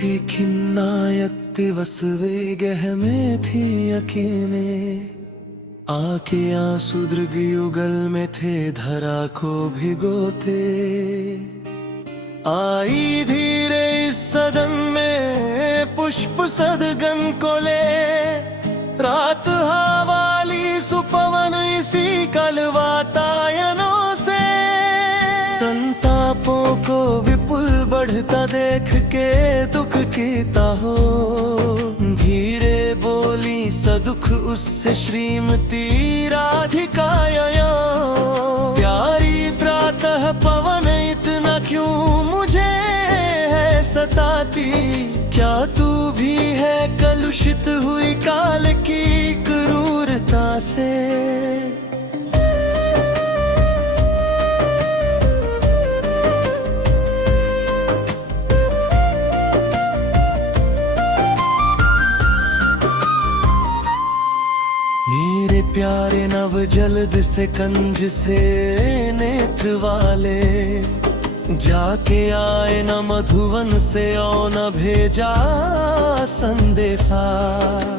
देखी खिन्नायक दिवस वे गहमे थी अखी में, आके आंसू दृग युगल में थे धरा को भिगोते। आई धीरे इस सदन में पुष्प सदगन को ले, रात हवाली सुपवन इसी कल वातायनों से। संतापों को विपुल बढ़ता देख के दुख कीता हो, धीरे बोली सदुख उससे श्रीमती राधिका यो। प्यारी प्रातः पवन इतना क्यों मुझे है सताती, क्या तू भी है कलुषित हुई काल की क्रूरता से। मेरे प्यारे नव जल्द से कंज से नेत्र वाले, जाके आए न मधुवन से और न भेजा संदेशा।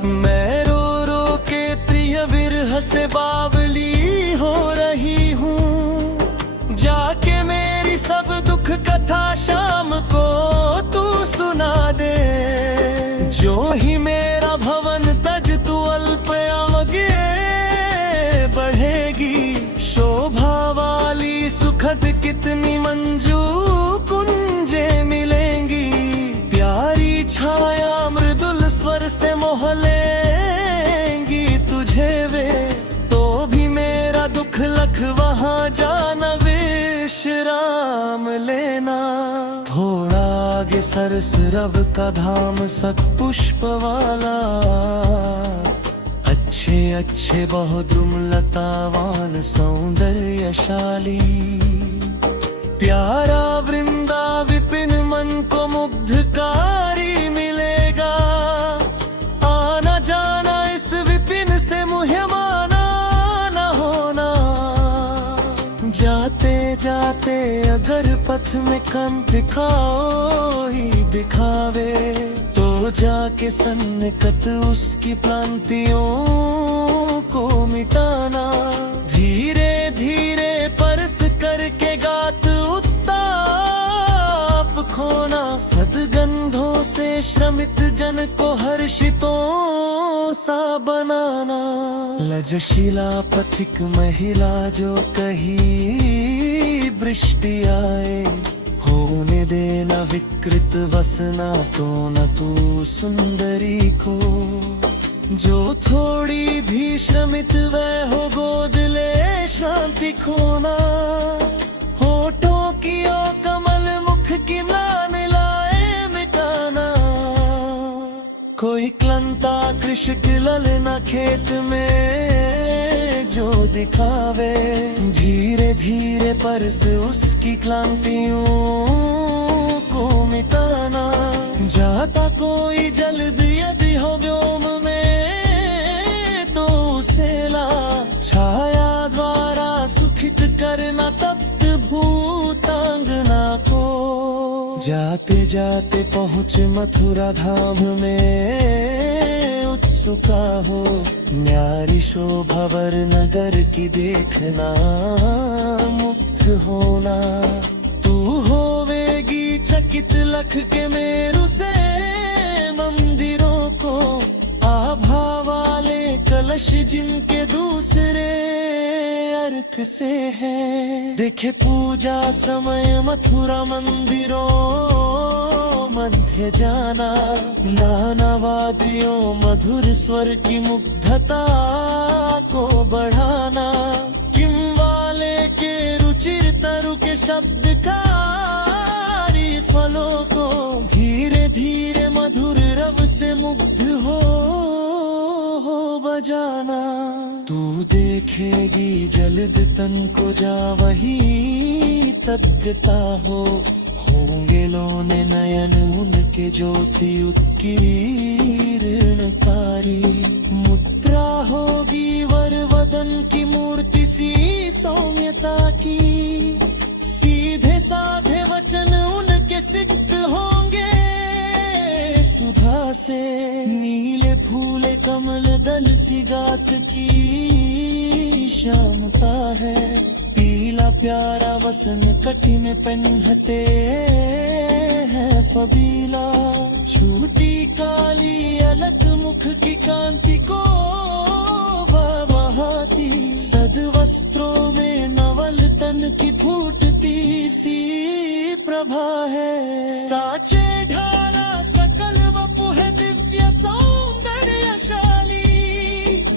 मैं रो रो के प्रिय विरह से बावली हो रही हूँ, जाके मेरी सब दुख कथा शाम को तू सुना दे। जो ही मेरा भवन तज तू अल्प आगे बढ़ेगी, शोभा वाली सुखद कितनी मंजू कुंजे मिलेंगी। प्यारी छाया मृदुल स्वर से मोह लेंगी तुझे वे, तो भी मेरा दुख लख वहाँ जाना विश्राम लेना। थोड़ा आगे सरस रव का धाम सतपुष्प वाला, अच्छे अच्छे बहुद्रुम लतावान सौंदर्यशाली। प्यारा वृंदा विपिन मन को मुग्धकारी मिलेगा, आना जाना इस विपिन से मुह्यमाना न होना। जाते जाते अगर पथ में कंठ दिखाओ ही दिखावे, तो जाके सन्निकट उसकी प्रांतियों को मिटाना। धीरे धीरे परस करके गात उत्ताप खोना, सदगंधों से श्रमित जन को हर्षितों सा बनाना। लजशीला पथिक महिला जो कही वृष्टि आए, होने देना विकृत वसना तो न तू सुंदरी को। जो थोड़ी भी श्रमित वह हो गोद ले शांति खोना। होठों की ओ कमल मुख की म्लान लाए मिटाना। कोई क्लंता कृषक ललना खेत में जो दिखावे, धीरे धीरे परस उसकी क्लांतियों को मिटाना। जाता कोई जल्द यदि हो व्योम में, तो उसे ला छाया द्वारा सुखित करना तप्त भूतांगना को। जाते जाते पहुँच मथुरा धाम में उत्सुका हो, न्यारी शोभावर नगर की देखना मुग्ध होना। तू होवेगी चकित लख के मेरु से मंदिरों को, आभा वाले कलश जिनके दूसरे अर्क से है। देखे पूजा समय मथुरा मंदिरों मध्य जाना। नाना वादियों मधुर स्वर की मुग्धता को बढ़ाना। किम वाले के रुचिर तरु के शब्दकारी फलों को, धीरे धीरे मधुर रव से मुग्ध हो बजाना। तू देखेगी जल्द तन को जा वही तद्गता हो, होंगे लोने नयन उनके ज्योति उत्कीर्णकारी। मुद्रा होगी वर वदन की मूर्ति सी सौम्यता की, सीधे साधे वचन उनके सिक्त होंगे फूले कमल दल सी गात की शामता है। पीला प्यारा वसन कटी में पहनते हैं फबीला। छोटी काली अलग मुख की कांति को बहाती। सद वस्त्रों में नवल तन की फूटती सी प्रभा है। साचे ढाला सकल वपुह दिव्य सौंदर्यशाली।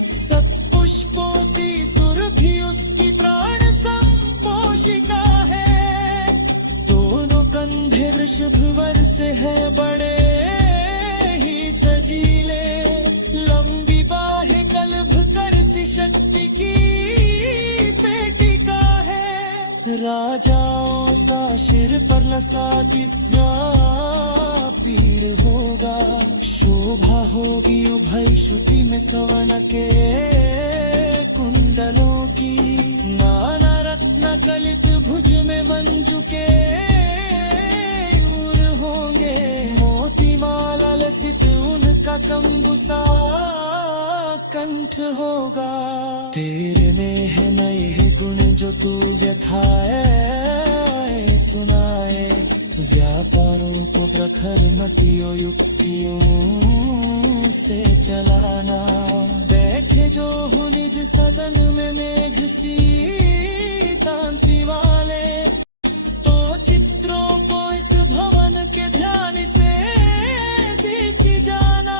सत पुष्पों सी सुरभि उसकी प्राण संपोषिका है। दोनों कंधे वृषभ से है बड़े ही सजीले। लंबी बाहें कल्भ कर सी शक्ति की पेटिका है। राजाओं सा सिर पर लसा दिव्या पीड़ होगा। शोभा होगी उभय श्रुति में स्वर्ण के कुंडलों की। नाना रत्न कलित भुज में मंजू के होंगे। मोती माला लसित उनका कंबुसा कंठ होगा। तेरे में है नए गुण जो तू व्यथाए सुनाए। व्यापारों को प्रखर मतियों युक्तियों से चलाना। बैठे जो हो निज सदन में मेघ सी कांति वाले। तो चित्रों को इस भवन के ध्यान से देखी जाना।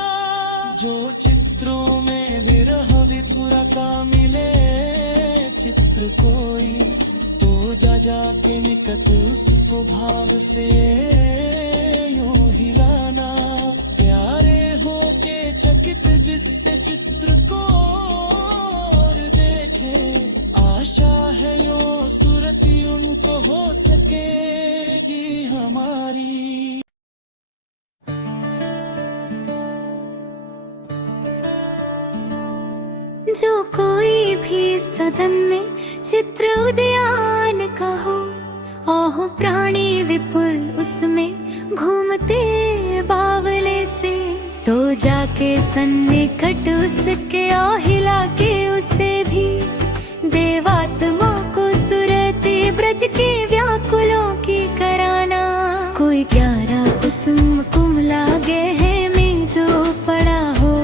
जो चित्रों में विरह विधुरा का मिले चित्र कोई। तो जा के निकट उसको भाव से यूं हिलाना। प्यारे हो के चकित जिससे चित्र को और देखे। आशा है यो सुरती उनको हो सकेगी हमारी। जो कोई भी सदन में चित्र उद्यान का हो। आहो प्राणी विपुल उसमें घूमते बावले से। तो जाके सन्निकट उसके आ हिला के उसे भी। देवात्मा को सुरते ब्रज के व्याकुलों की कराना। कोई प्यारा कुसुम कुमला गहने में जो पड़ा हो।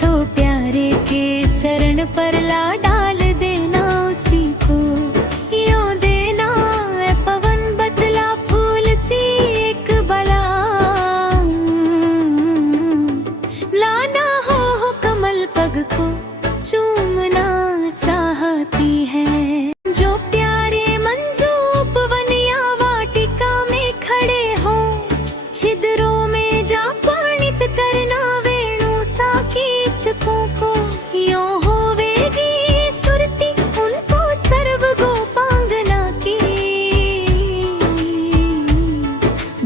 तो प्यारे के चरण पर ला डाल देना उसी को। यूं देना है पवन बदला फूल सी एक बला। लाना हो कमल पग को चूमना चाहती है। जो प्यारे मंजूब वन या वाटिका में खड़े हो। छिद्रों में जा पाणित करना वेणु सा कीचकों को। यों होवेगी सुरती उनको सर्व गोपांगना की।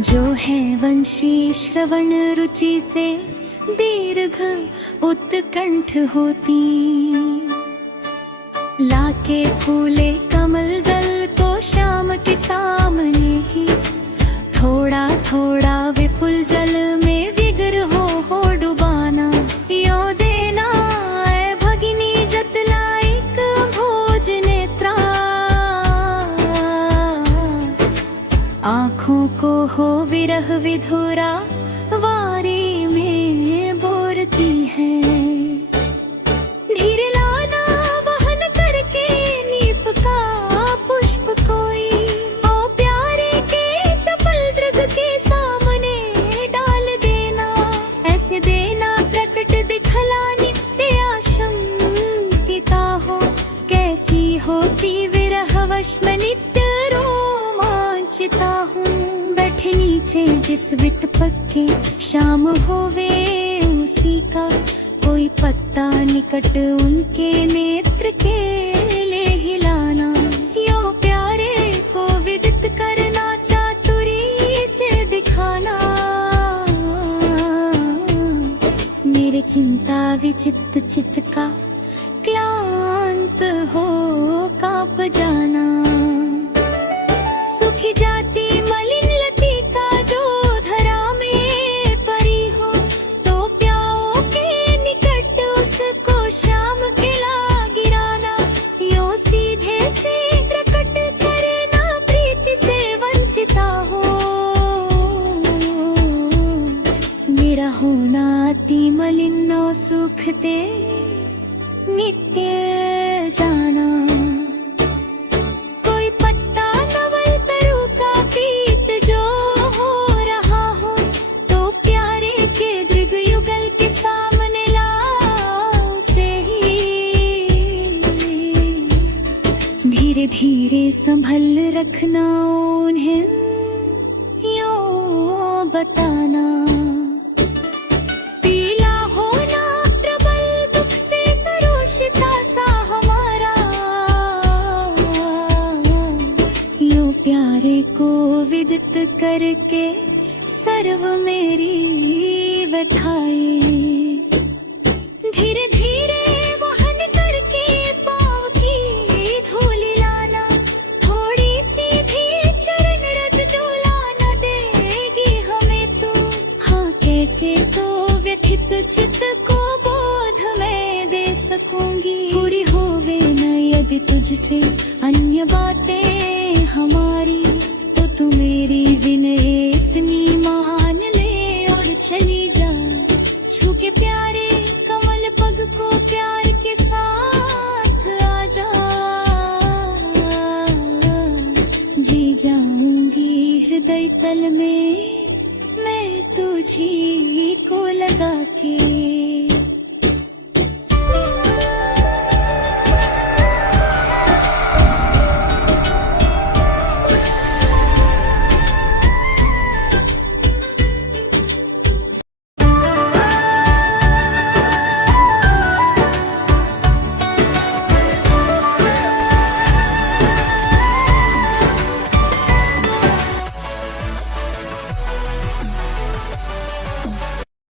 जो है वंशी श्रवण रुचि से दीर्घ उत्कंठ होती। लाके फूले कमल दल को शाम के सामने ही। थोड़ा थोड़ा विपुल जल में विग्रह हो डुबाना। यो देना है भगिनी जतलाइक भोज नेत्रा। आँखों को हो विरह विधुरा वारी में बोरती है। धीरे लाना वहन करके नीप का पुष्प कोई। ओ प्यारे के चपल दृग के सामने डाल देना। ऐसे देना प्रकट दिखला नित्य आशंकिता हो। कैसी होती विरह वश में नित्य रोमांचिता हूँ। बैठे नीचे जिस विटपक के शाम होवे उसी का। कोई पत्ता निकट उनके नेत्र के ले हिलाना। यो प्यारे को विदित करना चातुरी से दिखाना। मेरे चिंता विचित्त चित्त का क्लांत हो कांप जाना। सुखी जाती मलिन लतिका जो धरा में परी हो। तो प्याओ के निकट से नित्य जाना। कोई पत्ता नवल तरु का प्रीत जो हो रहा हो, तो प्यारे के दृग युगल के सामने लाओ से ही। धीरे धीरे संभल रखना उन्हें यूं बताना। पीला होना प्रबल दुख से तरोषता सा हमारा, यूं प्यारे को विदित करके सर्व मेरी बधाई। धीरे धीरे वहन करके पाँव की धूल लाना, थोड़ी सी भी चरण रज झूला न देगी हमें तू। हाँ कैसे तो व्यथित चित्त को बोध मैं दे सकूंगी। पूरी होवे न यदि तुझसे अन्य बातें हमारी, तो तू मेरी विनय इतनी मान ले और चली जा। छू के प्यारे कमल पग को प्यार के साथ आ जा। जी जाऊंगी हृदय तल में मैं तुझी